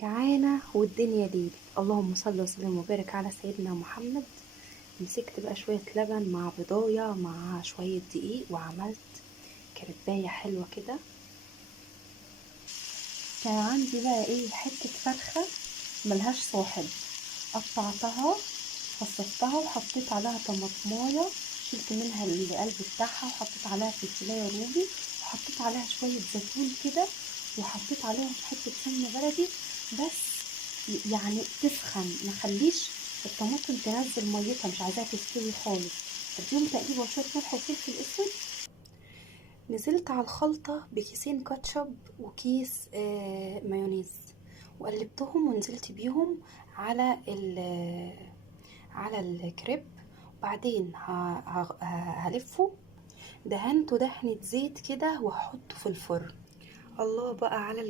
جعانة والدنيا ليل. اللهم صل وسلم وبارك على سيدنا محمد. مسكت بقى شوية لبن مع بضاية مع شوية دقيق وعملت كريباية حلوة كده. كان عندي بقى ايه حتة فرخة ملهاش صاحب، قطعتها فصصتها وحطيت عليها طماطماية، شلت منها القلب بتاعها وحطيت عليها فلفلاية روبي وحطيت عليها شوية زيتون كده وحطيت عليهم حتة سمنة بلدي بس. يعني تسخن، مخليش الطماطم تنزل ميتها، مش عايزاها تستوي خالص. اديهم تقليبه وشوية ملح وفلفل اسود. نزلت على الخلطة بكيسين كاتشب وكيس مايونيز وقلبتهم ونزلت بيهم على على الكريب. وبعدين هلفه، دهنته دهنة زيت كده وهحطه في الفرن. الله بقى على